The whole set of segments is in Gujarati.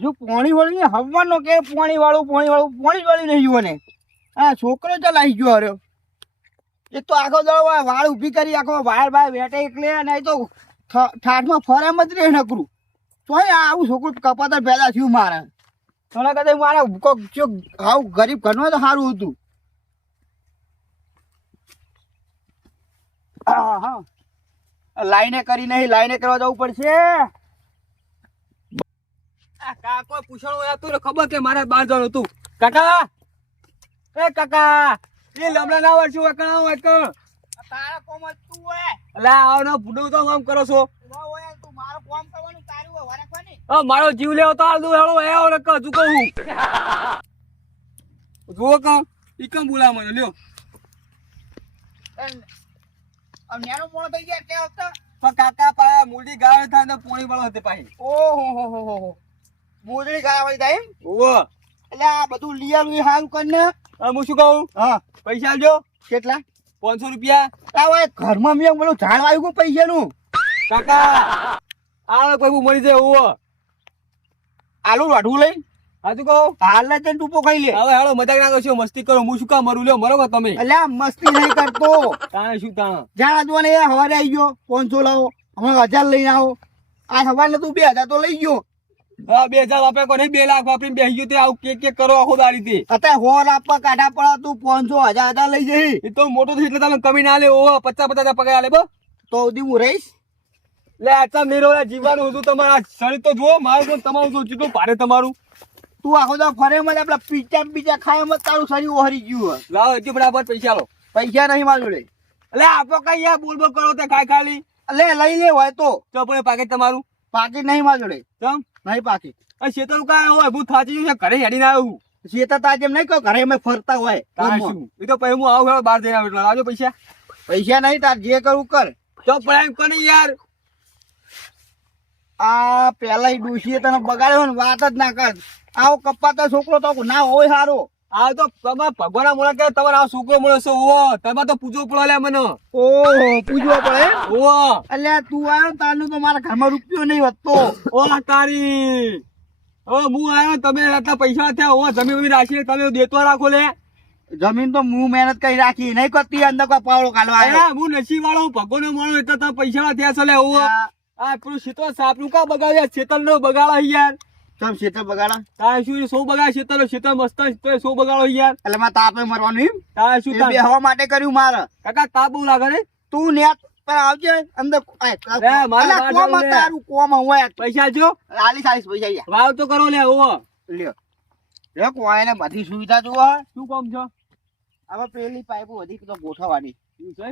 હજુ પોણી વાળી હવાનો કે પોણી વાળું પોણી વાળી નહીં જુઓ ને. હા છોકરો ચાલ આવી ગયો હર્યો. એ તો આખો દળો વાળ ઊભી કરી આખો વાયર વેટે એકલે અને તો ઠાઠમાં ફરામ જ રહે નકરું. તો આવું છોકરું કપાતર પેદા થયું મારે. થોડા કદાચ મારા આવું ગરીબ ઘરનું તો સારું હતું. હા હા લાઈને કરી નહીં, લાઈને કરવા જવું પડશે. કાકો પૂછવાનું હતું ખબર કે મારે બહાર જવાનું હતું. કાકા એ કાકા એ લમડા ના વળશું એકણા હોય કે તારા કોમ જ તું હોય. અલા આવનો ભૂડું તો કામ કરો છો. તું મારું કામ કરવાનું તારું હોય વરખવાની. મારો જીવ લેવો તો આલદુ હેળો એ આવો નક હજુ કહું જુઓ કા ઈ કેમ બોલા મને લ્યો. નેનો મોણો થઈ ગયા કે આવતા પણ કાકા પાયા મૂડી ગાળ થાય ને પોણી વાળો હતી પાહી. ઓહો મોજડી ગાવા વાળી થાય. ઓહો એટલે આ બધું લઈ આવ્યું હારું કરીને. હું શું કહું હા પૈસા આલજો. કેટલા? 500 રૂપિયા. આ ઘરમાં મેં બધું ઝાડ વાવ્યું કોઈ પૈસાનું. કાકા આ કોઈ મળી જાય ઓહો આલુ વાઢવું લઈ હાજુ કહું હાલ ને તને ટૂંપો ખાઈ લે. હવે હાલો મજાક ના કરશો મસ્તી કરો. હું શું કામ મરું લ્યો મરો તમે. એટલે આ મસ્તી નહીં કરતો. તાણે શું તાણે જાણ દો ને હવારે આવી ગયો 500 લાવો હમણાં 1000 લઈને આવો. આ સવારે તું 2000 તો લઈ ગયો. હા 2000 વાપરે કોને 2 લાખ વાપરીને બેસી ગયો તે આવું કેક કરો આખો દાડી થી. અત્યારે હોર આપવા કાઢા પડે તું 500 1000 લઈ જઈ. એ તો મોટો થઈ એટલે તમે કમી ના લે ઓહો 50 પગાર આલે બો તો સુધી હું રહીશ. લે આચા મેરો જીવવાનું હતું તમારા શરીર તો જુઓ મારું તો તમારું તો કેટલું ભારે તમારું. તું આખો તો ફરે મને આપડા પીચા ખાય મત તારું શરીર ઓહરી ગયું. લાવો હજી બરાબર પૈસા લો. પૈસા નહીં મારી જોડે. એટલે આપો કઈ યાર બોલ બોલ કરો તે ખાઈ ખાલી. લે લઈ લે હોય તો ચોપડે પાકેટ તમારું પાકીટ નહીં મારી જોડે. ચમ નહીં પાકીટ. શેતર કાય હોય ભૂત થાચી ગયું છે ઘરે હેડીને આવ્યું. શેતા તાજેમ નહીં કહો ઘરે અમે ફરતા હોય. શું એ તો પછી હું આવું બહાર જઈને આવું એટલે લાવજો પૈસા. પૈસા નહીં તાર જે કરવું કર. ચોપડે એમ કોને યાર આ પેલા ડોશીએ તને બગાડ્યો ને વાત જ ના કર. આવો કપાતો છોકરો તો ના હોય સારો. આ તો તમે ભગવાન મળે કે તમારે આ છોકરો મળે છે ઓહો તમે તો પૂછવો પડે લે મને. ઓહો પૂછવા પડે. ઓહો અલ્યા તું આવ્યો તારનું તો મારા ઘરમાં રૂપિયો નહીં વધતો. ઓ તારી ઓ હું આવ્યો તમે એટલા પૈસા થયા ઓ જમીન રાખી તમે દેતો રાખો લે. જમીન તો હું મહેનત કરી રાખી નહીં કરતી અંદર કોઈ પાવડો કાઢવા આવ્યો. હું નસીબ વાળો ભગવાન માણો એટલે તમે પૈસા થયા છે લે ઓ આ પેલું શીતો સાપનું કા બગાડ્યા શેતલ નો બગાડા યાર. ચમ શેતર બગાડા તારે શું સો બગાડ શેતલ મસ્ત સો બગાડો યાર. એટલે મારે તાપે મરવાનું એમ. તારે શું બે હવા માટે કર્યું મારે. કાકા તાપ બહુ લાગે ને તું નેટ પર આવજે અંદર. તારું કોમ હોય પૈસા જો 40 પૈસા વાવ તો કરો લે ઓ લ્યો લે કોઈ ને બધી સુવિધા જોવો. શું કામ છો હવે પેલી પાઇપો વધી તો ગોઠવવાની. શું છે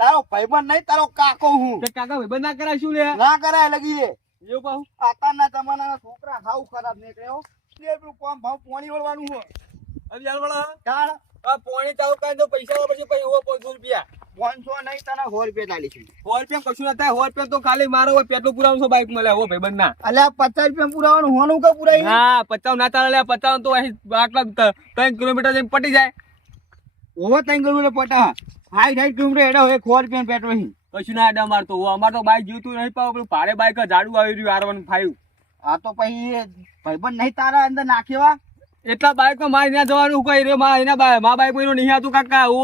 તારો ભાઈબંધ નહીં તારો કાકો હું. કાકા ભાઈબંધ ના કરાય શું લે ના કરાય લગી લે. એવું કહું આતાના જમાનાના છોકરા હાવ ખરાબ નીકળ્યો. પેલું કોમ ભાવ પાણી વળવાનું હોય. અભિયાન વાળા તાણ આ પાણી ચાલુ કરી દો પૈસા પછી પછી ઓ 500 રૂપિયા 500 નહીં તને 100 રૂપિયા ચાલી છે. 100 રૂપિયા કશું ના થાય 100 રૂપિયા તો ખાલી મારો હોય પેટ્રોલ પુરાવાનું છે બાઈક મળે હો ભાઈબંધ ના. અલ્યા 50 રૂપિયા પુરાવાનું હોનું કે પુરાઈ ના 50 ના ચાલે 50 તો અહીં આટલા 3 કિલોમીટર જઈને પટી જાય. ઓવર 3 કિલોમીટર પટા 60 કિલોમીટર એડા હોય 100 રૂપિયા પેટ્રોલ. કશું ના અડા મારતો અમાર તો બાઈક જીવતું નહીં પાવ પેલું ભારે બાઈક જાડું આવી રહ્યું R15. આ તો પછી ભાઈબંધ નહીં તારા અંદર નાખેવા. એટલા બાઈક માં મારે ત્યાં જવાનું કઈ રે મા એના મા બાઈક માં નહીં હતું કાકા ઓ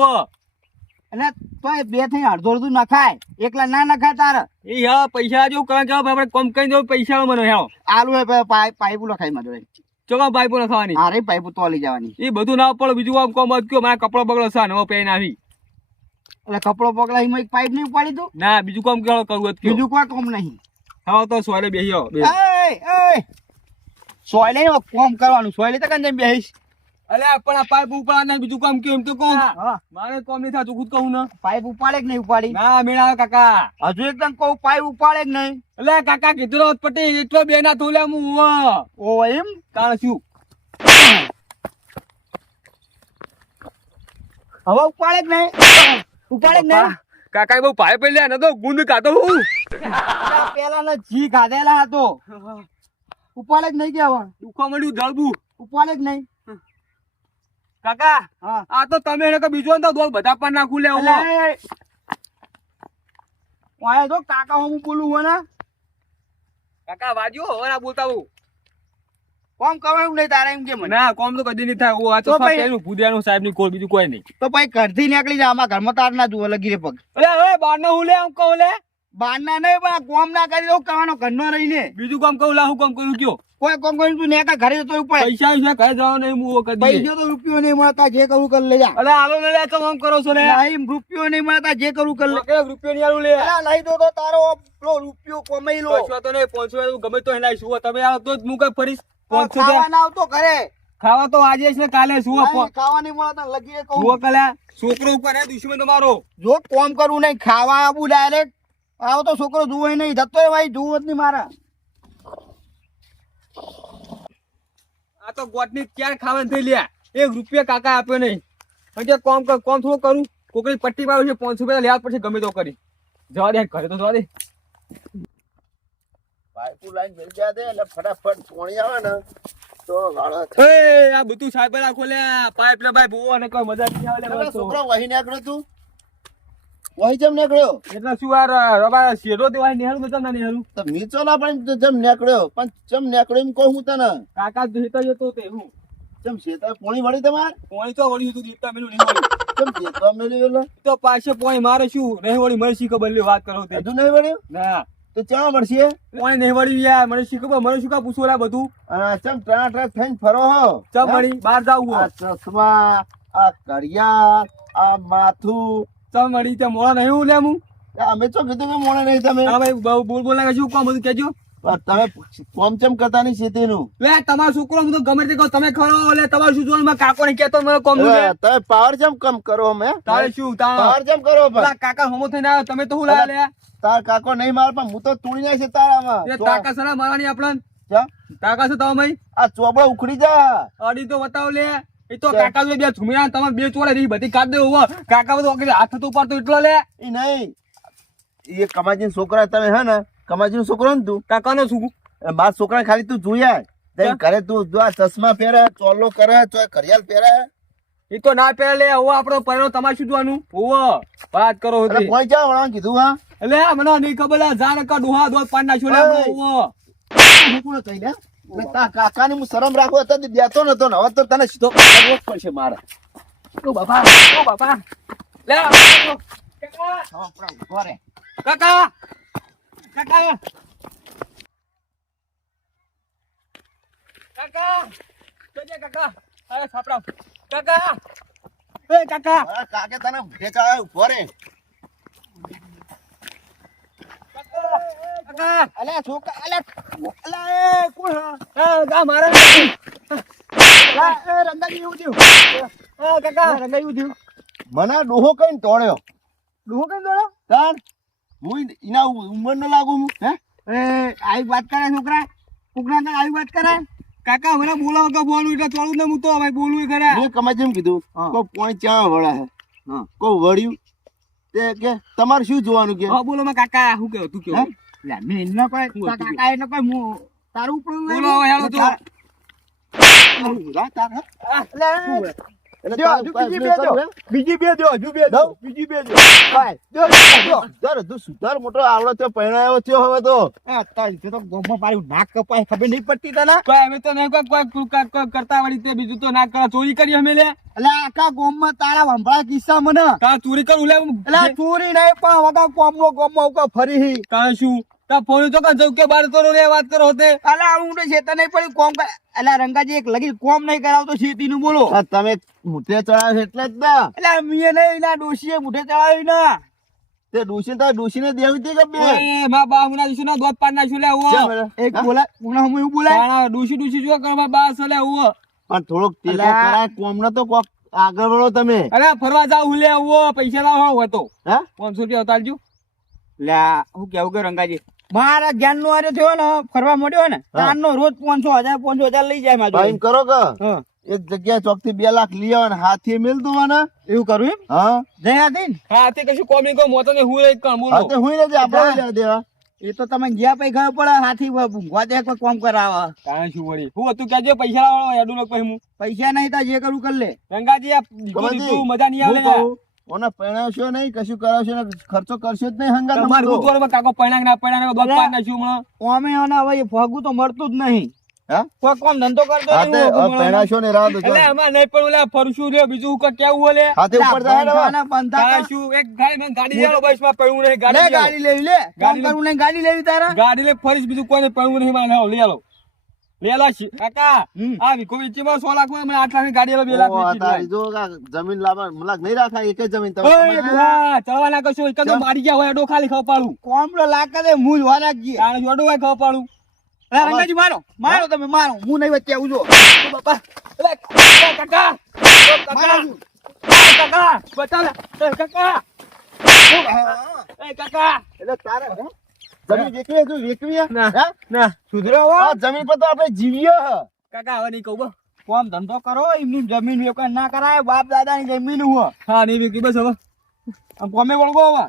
અને તો એ બે થઈ અડધો નખાય એકલા ના નખાય તારે. એ હા પૈસા જો કારણ કે આપણે કમ કઈ દો પૈસા મને હેળો આલુ પાઇપો લખાઈ મારે ચોકા પાઇપો લખાવાની. અરે પાઇપો તો લઈ જવાની. એ બધું ના પડે બીજું કામ કોમ જ કયો મારા કપડો બગડો છે નવો પહેરીને આવી એટલે કપડો પકડા એમાં એક પાઇપ નહીં ઉપાડી તું. ના બીજું કામ કેળો કરવું બીજું કોઈ કામ નહીં. હા તો સોયલે બેસ્યો સોયલે કોમ કરવાનું સોયલે તો કંઈ બેહીશ. અલે પણ આ પાઇપ ઉપાડ ને બીજું કામ કેમ તો કહું મારે કામ નહીં થતું ખુદ કહું ને. પાઇપ ઉપાડે કે નહીં ઉપાડી. ના મેળા કાકા હજુ એકદમ કહું પાઇપ ઉપાડે કે નહીં. એટલે કાકા કીધું પટી એટલો બે ના થોલ્યા હું ઓ એમ તાણ શું હવે ઉપાડે કે નહીં ઉપાડે કે નહીં. કાકા બહુ પાઇપ લ્યા ને તો ગુંદ કાતો હું પેલા નો જી ખાધેલા હતો ઉપાડે જ નહીં કેવા દુખવા મળ્યું જળબું ઉપાડે જ નહીં. કાકા હા આ તો તમે એને બીજો ને તો બધા પણ નાખું લે તો કાકા હું બોલું હોય ને કાકા વાજો હવે ના બોલતા હું કોમ કરવાનું નહીં તારે એમ કે મને ના કોમ તો કદી નહીં થાય ઓ આ તો તો ભાઈ- પેલું ભૂદિયાનું સાહેબ ની કોલ બીજું કોઈ નહીં તો ભાઈ ઘરથી નીકળી જા આમાં ઘરમાં તાર ના જુઓ લગી રે પગ અરે હવે બાર નો હું લે આમ કહું લે બહારના નહીં પણ કોમ ના કરી દઉં કરવાનો ઘરનો રહીને બીજું કામ કહું લા હું કામ કરું કયો કોઈ કોમ કરીને તું નેકા ઘરે જતો પડે પૈસા છે ઘરે જવાનું નહીં હું કદી પૈસા તો રૂપિયો નહીં મળતા જે કરું કર લે જા અરે આલો લે લે તો કામ કરો છો લે નહીં રૂપિયો નહીં મળતા જે કરું કર લે એક રૂપિયો નહીં આલું લે અલા લઈ દો તો તારો પેલો રૂપિયો કમાઈ લો પૈસા તો નહીં 500 ગમે તો એના શું તમે આવો તો જ હું કઈ ફરીશ 500 ખાવા ના આવતો ઘરે ખાવા તો આજે છે ને કાલે શું નહીં, ખાવા નહીં મળતા લગી રે કહું શું કલે છોકરો ઉપર હે દુશ્મન તમારો જો કોમ કરવું નહીં ખાવા આવું ડાયરેક્ટ આવો તો છોકરો જુએ નહીં જતો રે ભાઈ જુઓ જ નહીં મારા આ તો ગોટની ક્યાં ખાવાનું થઈ લ્યા 1 રૂપિયા કાકા આપ્યો નહીં હજે કોમ થોડું કરું કોકરી પટ્ટી પાડું છે 500 રૂપિયા લેવા પછી ગમે તો કરી જવા દે ઘરે તો જવા દે પાઇપુ લાઈન ભરી જા દે એટલે ફટાફટ પોણી આવે ને તો વાળા એ આ બધું સાહેબ રાખો લે પાઇપ લે ભાઈ બહુ અને કોઈ મજા નહીં આવે લે છોકરો વહી નીકળ્યો તું વહી જેમ નીકળ્યો એટલે શું આ રવા શેરો દેવાય નિહાળું મજા ના નિહાળું તો મીચો ના પણ જેમ નીકળ્યો પણ જેમ નીકળ્યો એમ કહું હું તને કાકા જોઈતા જતો તે હું જેમ શેતા પોણી વળી તમાર પોણી તો વળી હતું દીપતા મેલું નહીં વળી જેમ શેતા મેલ્યું એટલે તો પાછે પોણી મારે શું નહીં વળી મને શી ખબર લે વાત કરો તે હજુ નહીં વળ્યું ના તો ચા મળશે પોણી નહીં વળી યાર મને શી ખબર મને શું કા પૂછો લા બધું ચમ ટ્રાટ થઈને ફરો હો ચમ વળી બહાર જાવું આ ચશ્મા આ કડિયા આ માથું ચમ વળી તે મોડા નહીં હું લે હું અમે તો કીધું કે મોણે નહીં તમે હા ભાઈ બહુ બોલ બોલ લાગે શું કોમ બધું કેજો પણ તમે કોમ ચમ કરતા નહીં ખેતીનું લે તમારો છોકરો હું તો ગમે તે કહું તમે ખરો લે તમારું શું જોવાનું કાકો ને કેતો મને કોમ નું છે તમે પાવર જેમ કમ કરો અમે તારે શું તાર પાવર જેમ કરો પેલા કાકા હોમો થઈને આવ્યો તમે તો હું લાયા લે તાર કાકો નહીં માર પણ હું તો તૂણી જાય છે તારામાં એ તાકા સરા મારવાની આપણને જા, તાકા છે તમે આ ચોબડો ઉખડી જા અડી તો બતાવ લે એ તો કાકા જોડે બે ઝુમિયા તમે બે ચોળે રહી બધી કાઢ દે હોવા કાકા બધું વગેરે હાથ તો ઉપાડતો એટલો લે એ નહીં એ કમાજી છોકરા તમે હે ને કમાજી છોકરો ને તું કાકા નો શું મારા છોકરા ખાલી તું જોયા જઈને ઘરે તું જો આ ચશ્મા પહેરે ચોલો કરે તો ઘડિયાળ પહેરે એ તો ના પહેરે લે હવે આપણો પહેરો તમારે શું જોવાનું હોવા વાત કરો એટલે કોઈ જા વળવાનું કીધું હા એટલે મને નહીં ખબર જાણ કા ડોહા દો પાન નાખ્યો લે ઓય. હોવા હું કોને કહી દે એટલે તારા કાકાને હું શરમ રાખો તો દેતો નતો ને હવે તો તને સીધો કરવો જ પડશે મારે ઓ બાપા લે કાકા હા, પણ ઉભો રે. કાકા કાકા કાકા જજે કાકા અરે સાપડા કાકા એ કાકા મારા કાકે તને ઠેકાવે ઉભો રે કાકા અલ્યા છોકરા અલ્યા એ કોણ હા? એ ગા મારા અલ્યા, એ રંગાજી એવું થયું કાકા રંગાજી એવું થયું મને ડોહો કઈ તોડ્યો ડોહો કેમ દોડો તાર હું એના ઉંમર ન લાગુ હું હે એ આવી વાત કરે છોકરા છોકરા ને આવી વાત કરે કાકા મને બોલાવો કે બોલું એટલે ચોળું ને હું તો ભાઈ બોલું ખરા મેં કમાઈ જેમ કીધું હા. કોઈ પોઈન્ટ ચા વળા હે હા. કોઈ વળ્યું તે કે તમારે શું જોવાનું કે હા બોલો માં કાકા શું કેવું તું હે? કેવું લે, મેં એનો કોઈ શું હતું? કાકા એનો કોઈ હું તારું ઉપર બોલો હેલો તો તાર હા? શું એટલે દ્યો, તારું હજુ કોઈ બીજી બે કરું દ્યો. હે? બીજી બે દો હજુ બે દઉં? બીજી બે દો દર તું સુધાર મોટો આવડો તે પહેણાયો થયો હવે તો નાક કપાય ખબર નહીં પડતી તને કોઈ અમે તો નહીં કોઈ કરતા વળી તે બીજું તો ના કરા ચોરી કરી અમે લે એટલે આખા ગામમાં તારા વંભળા કિસ્સા મને તા ચોરી કરું લે એટલે ચોરી નહીં પણ વગર કોમનો ગામમાં ઉકા ફરી તા શું તા ફોન તો કાં જવું કે બાર તો રે વાત કરો હોતે અલા હું તો શેતા નહીં પડી કોમ કર અલા રંગાજી એક લગી કોમ નહીં કરાવતો શેતીનું બોલો તમે મુઠે ચડાવ એટલે જ ના એટલે મીએ નહીં ના ડોશીએ મુઠે ચડાવી ના તે ડોશી તો ડોશીને દેવી હતી કે બે એ મા બા મુના દીશું ના દોત પાન નાખ્યું લે હું એક બોલા ઉના હું એવું બોલાય તાણા ડૂસી જો કર મા બા સલે હું પણ થોડોક ટેકો કરાય કોમ ન તો કોક આગળ વળો તમે અરે ફરવા જાવ લે હું પૈસા લાવો હોય તો હા 500 રૂપિયા ઉતારજો લે હું કેવું કે રંગાજી મારા જ્ઞાન નો આરે થયો ને ફરવા મળ્યો ને તારનો રોજ 500,000 લઈ જાય માજો એમ કરો કે એક જગ્યાએ ચોક થી 2 લાખ લઈ આવો ને હાથી મેલ દો ને એવું કરું એમ હા જયા દઈન હા તે કશું કોમ નહીં કો મોતો ને હું એક કામ બોલો હા તે હુઈ લેજે આપણે લેવા દેવા એ તો તમે જ્યાં પૈ ગયો પડે હાથી ભૂંગવા દે કોઈ કોમ કરાવે તાણે શું વળી હું હતું કેજો પૈસા લાવવાનો હેડું લગ પછી હું પૈસા નહીં તા જે કરું કર લે રંગાજી આ દીકરો કમાજી, દીકરો મજા નહીં આવે હું કહું, ઓને પરણાવશો નહીં, કશું કરાવશો ને ખર્ચો કરશો જ નહીં હંગાત તમારે તમારો. બુધવારમાં કાકો પરણાક ના પરણાક બધું પાડ નાખ્યું હમણાં. ઓમે અને હવે એ ભગું તો મળતું જ નહીં. હા? કોઈ કોમ ધંધો કરતો હા નહીં તે હું હવે ભગું પરણાવશો ને રાહ દો જો. એટલે આમાં નહીં પણ ઓલા ફરશું રે બીજું કોઈ કેવું ઓલે હાથે ઉપર જાય ને હવે. બંધાના બંધા તારા શું એક ગાડી લઈ આવો બસ માં પડવું નહીં લે ગાડી લઈ આવો. ગાડી લેવી લે કામ ગાડી કરવું નહીં ગાડી લેવી તારા ગાડી લઈ ફરીશ બીજું કોઈને પડવું નહીં મારે લઈ આવો લઈ આલો કાકા હમ. આ વિકો વેચીમાં 100 લાખ માં 8 લાખ ની ગાડી આલો 2 લાખ ઓ, આ વેચી તારી દો. જો આ જમીન લાવવા મલાક નહીં રાખાય, એક જ જમીન તમે ઓય સમજો. ડોહા, ચડવા ના કશો એક તો મારી ગયા હોય એડો ખાલી ખાવ પાડું કોમડો લાકા દે મુજ વારા ગઈ તાણે જોડો હોય ખાવ પાડું અરે રંગાજી મારો મારો તમે મારો હું નહીં વચ્ચે આવું જો બાપા અરે કાકા કાકા કાકા બચાવ એ કાકા એ કાકા એટલે તારે હે? જમીન વેચવી તું વેચવી હે? ના. હે? ના સુધરો હો આ જમીન પર તો આપણે જીવીએ હે. કાકા હવે નહીં કહું બસ કોમ ધંધો કરો એમની જમીન વેચાણ ના કરાય બાપ દાદાની જમીન હું હા નહીં વિકી બસ હવે આમ કોમે વળગો હવે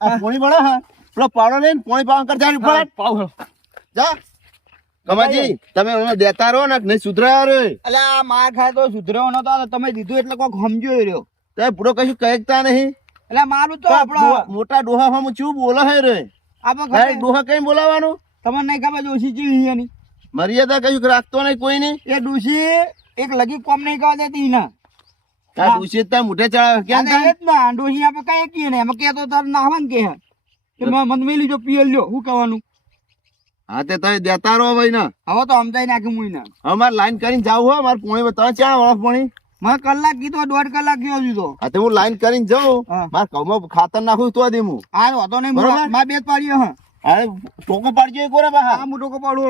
આ પોણી બળે હે પેલો પાવડો લઈને પોણી પાવન કર જાય ઉપર પાવ જા કમાજી તમે મને દેતા રહો ને નહીં સુધરાયા રે અલ્યા આ માર ખાય તો સુધરો નતો તો તમે દીધું એટલે કોક સમજ્યો રહ્યો તે પૂરો કશું કહેતા નહીં એટલે મારું તો તો આપણો મોટા ડોહા હમ શું બોલે હે રે આપણે તારે ખબર ડોહા કઈ બોલાવાનું તમને નહીં ખબર ઓછી ચીવી એની મર્યાદા કશું રાખતો નહીં કોઈ નહીં એ ડૂસી એક લગી કોમ નહીં કરવા દેતી ના તાર દૂષિત તાર મુઠે ચડાવે કેમ અને થાય એ જ ના ડોસી આપણે કઈ કીએ ને એમાં કે તો તાર નાહવાન કે હે કે મેં મન મેલી જો પીએલ લ્યો શું કહેવાનું હા તે તમે દેતા રહો ભાઈ ને હવે તો સમજાઈ નાખી મુઈ ના હવે મારે લાઈન કરીને જાવ હો મારે પોણી તમે ચા વળફ પોણી મને કલાક કીધો 1.5 કલાક ગયો દીધો હા તે હું લાઈન કરીને જાઉં હા. મારે ઘઉંમાં ખાતર નાખું તો દે હું આ હતો નહીં બરોબર. માર બે જ પાડ્યો હા અરે ટોકો પાડજો એક વાર બા આ મોટો કપાડો